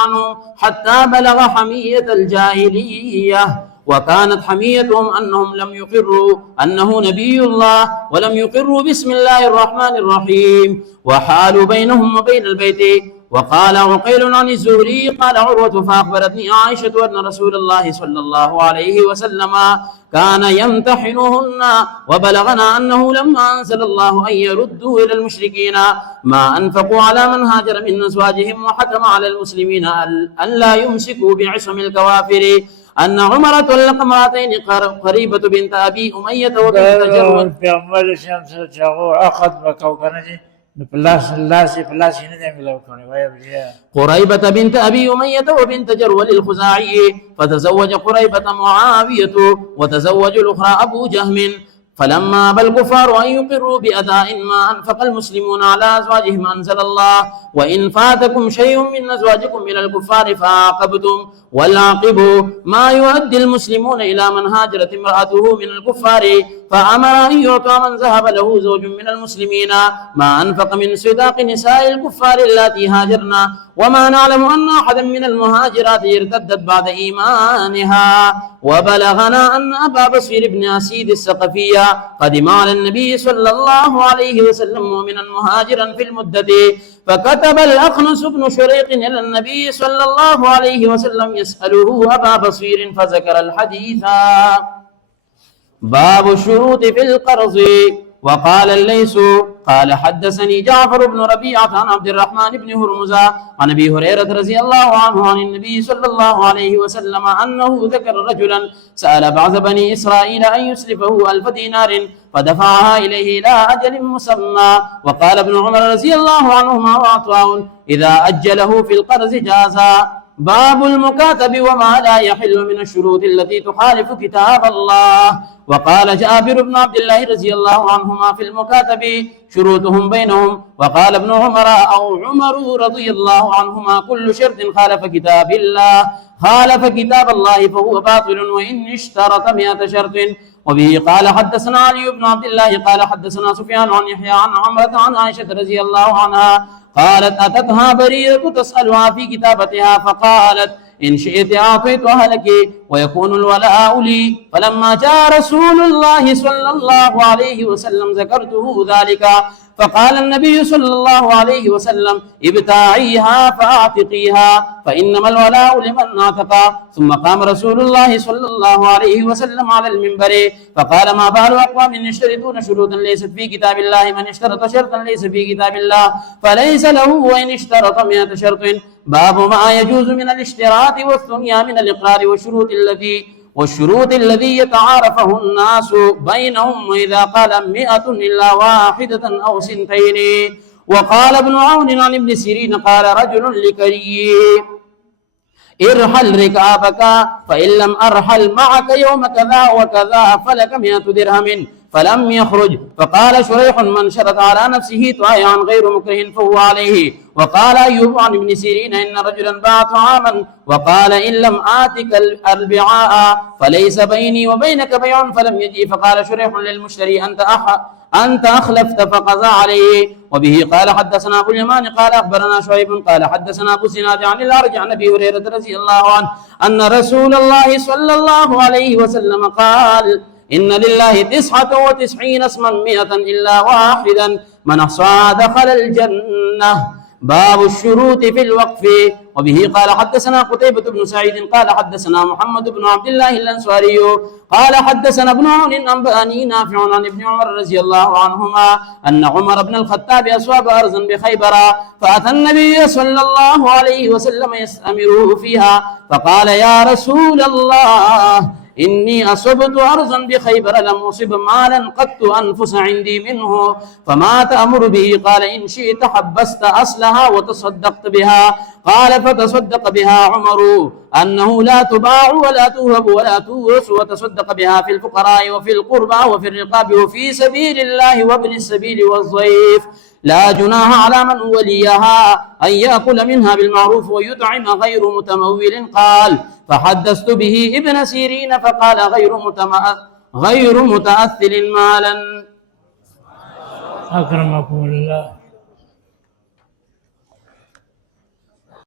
عنه حتى بلغ حمية الجاهلية، وكانت حميتهم أنهم لم يقروا أنه نبي الله ولم يقروا بسم الله الرحمن الرحيم، وحالوا بينهم وبين البيت. وقال عقيل عن الزهري قال عروة فأخبرتني عائشة أن رسول الله صلى الله عليه وسلم كان يمتحنهن، وبلغنا أنه لما أنزل الله أن يردوا إلى المشركين ما أنفقوا على من هاجر من أزواجهم، وحكم على المسلمين أن لا يمسكوا بعصم الكوافر، أن عمر طلق امرأتين قريبة بنت أبي أمية وبنت جرود في أموال الشمس جاغو أخذ بكوكنجي بلاس هنا لو قريبة بنت أبي أمية وبنت جرول الخزاعي، فتزوج قريبة معاوية وتزوج الأخرى أبو جهم. فلما أبى الكفار أن يقروا بأداء ما أنفق المسلمون على أزواجهم أنزل الله: وإن فاتكم شيء من أزواجكم إلى الكفار فعاقبتم والعاقب ما يؤدي المسلمون إلى من هاجرت امرأته من الكفار، فأمر أن يعطى من ذهب له زوج من المسلمين ما أنفق من صداق نساء الكفار اللاتي هاجرنا، وما نعلم أن أحدا من المهاجرات ارتدت بعد إيمانها. وبلغنا أن أبا بصير بن أسيد الثقفي قدم على النبي صلى الله عليه وسلم مؤمنا مهاجرا في المدة، فكتب الأخنس بن شريق إلى النبي صلى الله عليه وسلم يسأله أبا بصير فذكر الحديث. باب الشروط في القرض. وقال الليث قال حدثني جعفر بن ربيعة عن عبد الرحمن بن هرمزة عن أبي هريرة رضي الله عنه عن النبي صلى الله عليه وسلم أنه ذكر رجلا سأل بعض بني إسرائيل أن يسلفه 1000 دينار فدفعها إليه إلى أجل مسمى. وقال ابن عمر رضي الله عنهما وعطاء: إذا أجله في القرض جازا. باب المكاتب وما لا يحل من الشروط التي تخالف كتاب الله. وقال جابر بن عبد الله رضي الله عنهما في المكاتب: شروطهم بينهم. وقال ابن عمر أو عمر رضي الله عنهما: كل شرط خالف كتاب الله فهو باطل وإن اشترط 100 شرط. وبه قال حدثنا علي بن عبد الله قال حدثنا سفيان عن يحيى عن عمرة عن عائشة رضي الله عنها قالت: أتتها بريرة تسألها في كتابتها فقالت: إن شئت أعطيتها لك ويكون الولاء لي. فلما جاء رسول الله صلى الله عليه وسلم ذكرته ذلك، فقال النبي صلى الله عليه وسلم: ابتاعيها فأعتقيها فإنما الولاء لمن اعتق. ثم قام رسول الله صلى الله عليه وسلم على المنبر فقال: ما بال أقوام يشترطون شروطا ليست في كتاب الله، من اشترط شرطا ليس في كتاب الله فليس له وإن اشترط 100 شرط. باب ما يجوز من الاشتراط والثنيا من الإقرار والشروط الذي يتعارفه الناس بينهم، وإذا قال 100 إلا واحدة أو 2. وقال ابن عون عن ابن سيرين قال رجل لكري: ارحل ركابك، فإن لم أرحل معك يوم كذا وكذا فلك 100 درهم. فلم يخرج. فقال شريح: من شرط على نفسه طائعا غير مكره فهو عليه. وقال أيوب عن ابن سيرين: إن رجلا باع طعاما وقال: إن لم آتك البعاء فليس بيني وبينك بيع، فلم يجي. فقال شريح للمشتري: أنت أخلفت فقضى عليه. وبه قال حدثنا أبو اليمان قال أخبرنا شعيب قال حدثنا أبو سناد عن الأعرج عن أبي هريرة رضي الله عنه أن رسول الله صلى الله عليه وسلم قال: إن لله 99 اسما 100 إلا واحدا من أحصاها دخل الجنة. باب الشروط في الوقف. وبه قال حدثنا قتيبة بن سعيد قال حدثنا محمد بن عبد الله الأنصاري قال حدثنا ابن عون أنبأني نافع عن ابن عمر رضي الله عنهما أن عمر بن الخطاب أصاب أرضا بخيبر، فأتى النبي صلى الله عليه وسلم يستأمره فيها، فقال: يا رسول الله، إني أصبت أرضا بخيبر لم أصب مالا قط أنفس عندي منه، فما تأمر به؟ قال: إن شئت حبست أصلها وتصدقت بها. قال: فتصدق بها عمر أنه لا تباع ولا توهب ولا تورث، وتصدق بها في الفقراء وفي القربى وفي الرقاب وفي سبيل الله وابن السبيل والضيف، لا جناح على من وليها أن يأكل منها بالمعروف ويطعم غير متمول. قال: فحدثت به ابن سيرين فقال: غير متأثل مالا. أكرمكم الله.